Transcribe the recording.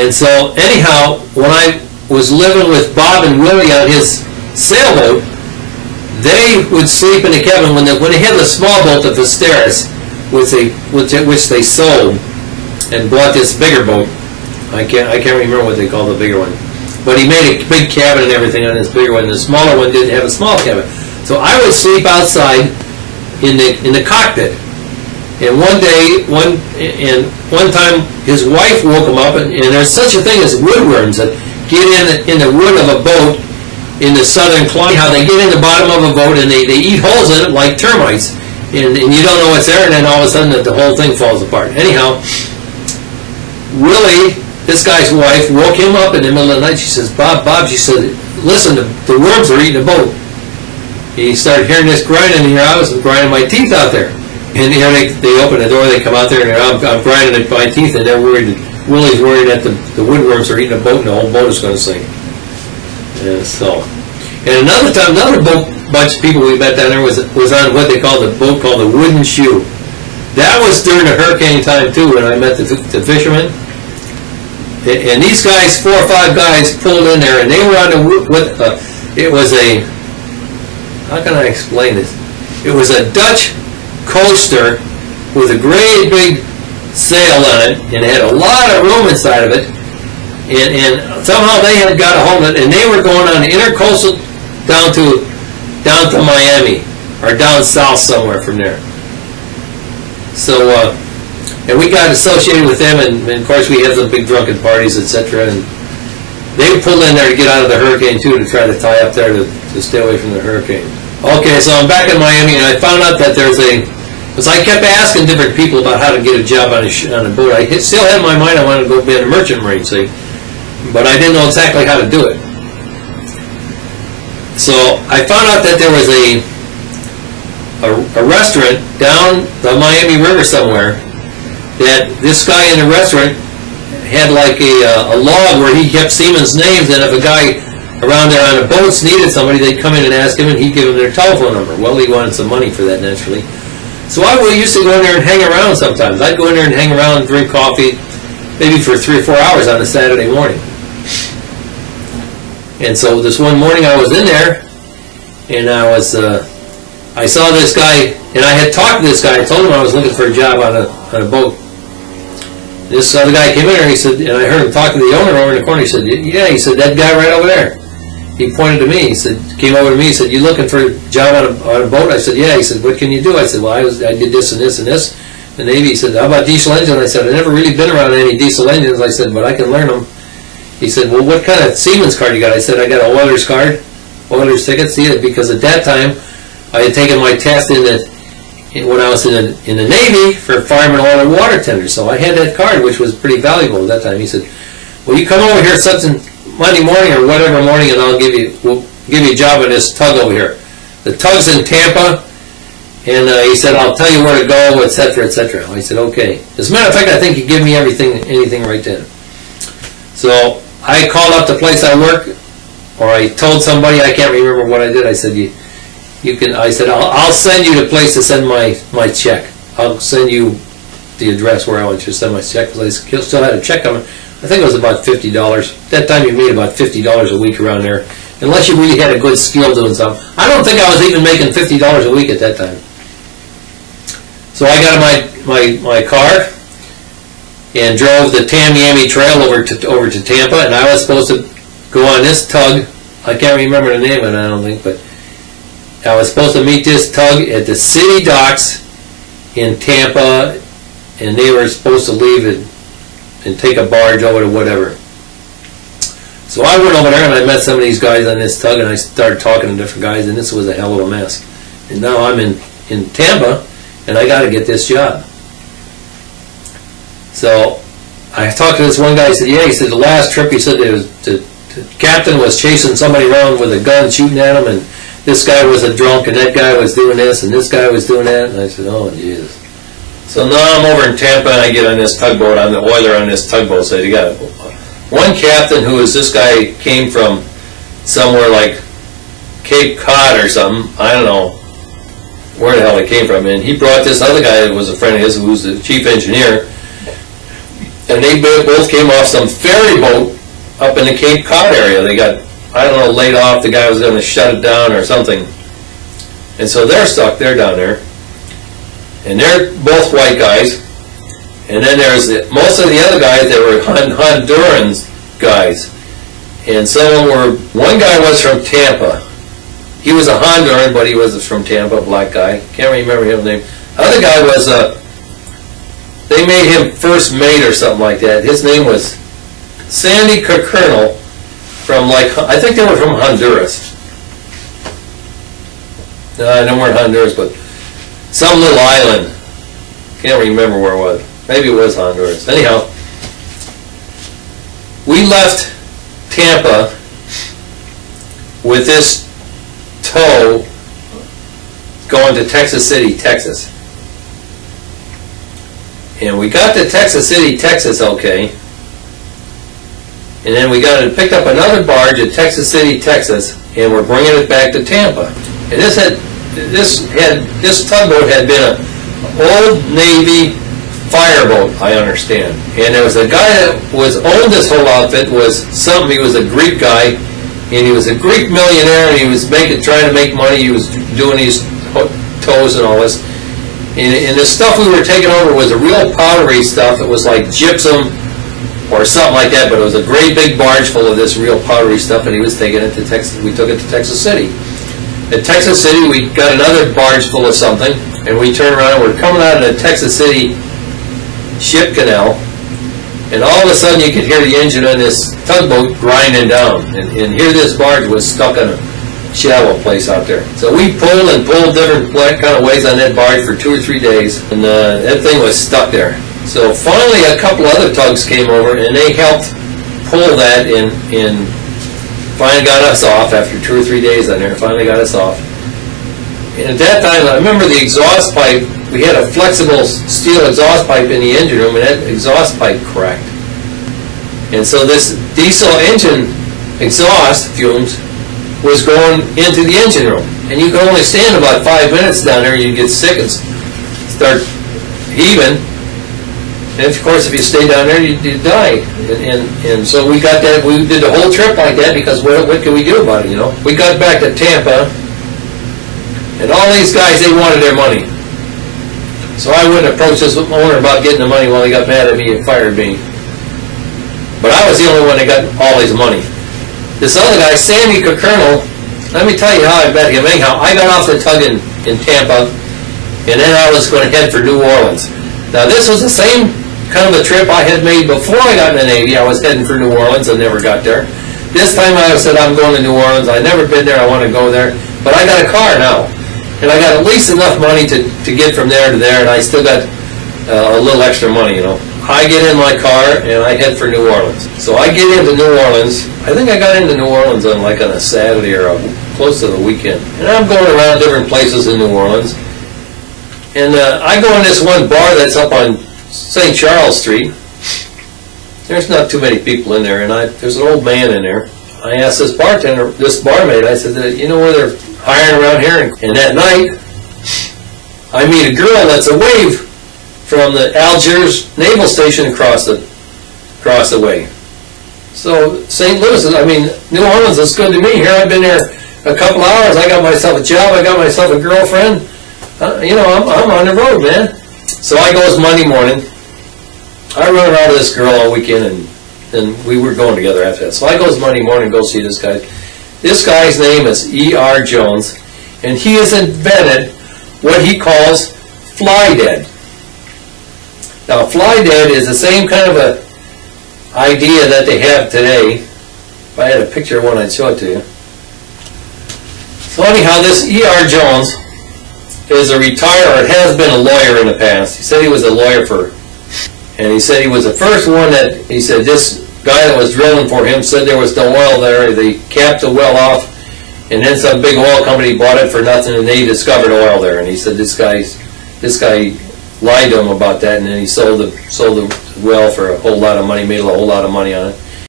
And so anyhow, when I was living with Bob and Willie on his sailboat, they would sleep in the cabin when they had the small boat, the Visteris, which they sold and bought this bigger boat. I can't remember what they call the bigger one. But he made a big cabin and everything on this bigger one. The smaller one didn't have a small cabin. So I would sleep outside in the cockpit. And one time his wife woke him up, and there's such a thing as woodworms that get in the wood of a boat in the southern climate. How they get in the bottom of a boat and they eat holes in it like termites, and you don't know what's there, and then all of a sudden the whole thing falls apart. Anyhow, Willie, this guy's wife, woke him up in the middle of the night. She says, Bob, she said, listen, the worms are eating the boat. He started hearing this grinding in here. I was grinding my teeth out there. And here they open the door, they come out there, and I'm grinding at my teeth, and they're worried. Willie's worried that the woodworms are eating a boat, and the whole boat is going to sink. And another time, another bunch of people we met down there was on what they call the boat called the Wooden Shoe. That was during the hurricane time too, when I met the fishermen. And these guys, 4 or 5 guys, pulled in there, and they were on the it was a, how can I explain this? It was a Dutch coaster with a great big sail on it, and it had a lot of room inside of it, and somehow they had got a hold of it, and they were going on the intercoastal down to Miami, or down south somewhere from there. So and we got associated with them, and of course we had the big drunken parties, etc. And they pulled in there to get out of the hurricane too, to try to tie up there to stay away from the hurricane. Okay, so I'm back in Miami, and I found out that there's because I kept asking different people about how to get a job on a boat. I still had in my mind I wanted to go be in a merchant marine, see, but I didn't know exactly how to do it. So I found out that there was a restaurant down the Miami River somewhere, that this guy in the restaurant had like a log where he kept seamen's names, and if a guy around there on the boats needed somebody, they'd come in and ask him, and he'd give them their telephone number. Well, he wanted some money for that, naturally. So I used to go in there and hang around sometimes. I'd go in there and hang around and drink coffee, maybe for 3 or 4 hours on a Saturday morning. And so this one morning I was in there, and I saw this guy, and I had talked to this guy. I told him I was looking for a job on a boat. This other guy came in there, and he said, and I heard him talking to the owner over in the corner. He said, yeah, he said, that guy right over there. He pointed to me. He said, came over to me. He said, you looking for a job on a boat? I said, yeah. He said, what can you do? I said, well, I did this and this and this. The Navy. He said, how about diesel engines? I said, I've never really been around any diesel engines. I said, but I can learn them. He said, well, what kind of seaman's card you got? I said, I got a oiler's card, oiler's ticket. See, because at that time, I had taken my test when I was in the Navy for fireman, oil, and water tender. So I had that card, which was pretty valuable at that time. He said, well, you come over here something Monday morning or whatever morning, and we'll give you a job on this tug over here. The tug's in Tampa, and he said, I'll tell you where to go, etc., etc. I said, okay. As a matter of fact, I think he gave me anything right then. So I called up the place I work, or I told somebody, I can't remember what I did. I said, I said, I'll send you the place to send my check. I'll send you the address where I want you to send my check, because I still had a check coming. I think it was about $50. That time you made about $50 a week around there, unless you really had a good skill doing something. I don't think I was even making $50 a week at that time. So I got my car and drove the Tamiami Trail over to Tampa, and I was supposed to go on this tug. I can't remember the name of it, I don't think, but I was supposed to meet this tug at the city docks in Tampa, and they were supposed to leave it and take a barge over to whatever. So I went over there and I met some of these guys on this tug, and I started talking to different guys, and this was a hell of a mess. And now I'm in Tampa, and I got to get this job. So I talked to this one guy. He said, yeah, he said the last trip, he said the captain was chasing somebody around with a gun, shooting at him, and this guy was a drunk, and that guy was doing this, and this guy was doing that. And I said, oh, Jesus. So now I'm over in Tampa, and I get on this tugboat. I'm the oiler on this tugboat. So you got one captain who is, this guy came from somewhere like Cape Cod or something. I don't know where the hell he came from. And he brought this other guy that was a friend of his, who was the chief engineer. And they both came off some ferry boat up in the Cape Cod area. They got, I don't know, laid off. The guy was going to shut it down or something. And so they're stuck. They're down there. And they're both white guys. And then there's most of the other guys that were Honduran guys. And some of them were, one guy was from Tampa. He was a Honduran, but he was from Tampa, black guy. Can't remember his name. The other guy was, they made him first mate or something like that. His name was Sandy Colonel from, like, I think they were from Honduras. No, they weren't Honduras, but some little island. Can't remember where it was. Maybe it was Honduras. Anyhow, we left Tampa with this tow going to Texas City, Texas. And we got to Texas City, Texas, okay. And then we picked up another barge at Texas City, Texas, and we're bringing it back to Tampa. And this tugboat had been an old Navy fireboat, I understand. And there was a guy that owned this whole outfit, he was a Greek guy, and he was a Greek millionaire, and he was trying to make money. He was doing these tows and all this. And the stuff we were taking over was a real powdery stuff. It was like gypsum or something like that, but it was a great big barge full of this real powdery stuff, and he was taking it to Texas. We took it to Texas City. At Texas City, we got another barge full of something, and we turned around, and we're coming out of the Texas City ship canal, and all of a sudden you could hear the engine on this tugboat grinding down, and here this barge was stuck in a shallow place out there. So we pulled and pulled different kind of ways on that barge for 2 or 3 days, and that thing was stuck there. So finally a couple other tugs came over, and they helped pull that and finally got us off after 2 or 3 days on there, finally got us off. And at that time, I remember the exhaust pipe, we had a flexible steel exhaust pipe in the engine room, and that exhaust pipe cracked. And so this diesel engine exhaust fumes was going into the engine room. And you could only stand about 5 minutes down there, you'd get sick and start heaving. And of course, if you stay down there, you'd die. And so we got that, we did the whole trip like that, because what could we do about it, you know? We got back to Tampa, and all these guys, they wanted their money. So I wouldn't approach this owner about getting the money while he got mad at me and fired me. But I was the only one that got all his money. This other guy, Sandy Colonel, let me tell you how I met him. Anyhow, I got off the tug in Tampa, and then I was going to head for New Orleans. Now this was the same kind of a trip I had made before I got in the Navy. I was heading for New Orleans and never got there. This time I said, I'm going to New Orleans. I've never been there. I want to go there. But I got a car now. And I got at least enough money to get from there to there, and I still got a little extra money, you know. I get in my car, and I head for New Orleans. So I get into New Orleans. I think I got into New Orleans on a Saturday or close to the weekend. And I'm going around different places in New Orleans. And I go in this one bar that's up on St. Charles Street. There's not too many people in there, and there's an old man in there. I asked this bartender, this barmaid, I said, you know where they're hiring around here? And that night, I meet a girl that's a wave from the Algiers Naval Station across the way. So St. Louis, New Orleans is good to me. Here I've been there a couple hours. I got myself a job. I got myself a girlfriend. I'm on the road, man. So I goes Monday morning. I run around with this girl all weekend, and we were going together after that. So I goes Monday morning, go see this guy. This guy's name is E.R. Jones, and he has invented what he calls fly dead. Now, fly dead is the same kind of a idea that they have today. If I had a picture of one, I'd show it to you. So anyhow, this E.R. Jones is a retired, or has been a lawyer in the past. He said he was a lawyer and he said he was the first one he said this guy that was drilling for him said there was no oil there. They capped the well off, and then some big oil company bought it for nothing, and they discovered oil there. And he said this guy lied to him about that, and then he sold the well for a whole lot of money, made a whole lot of money on it.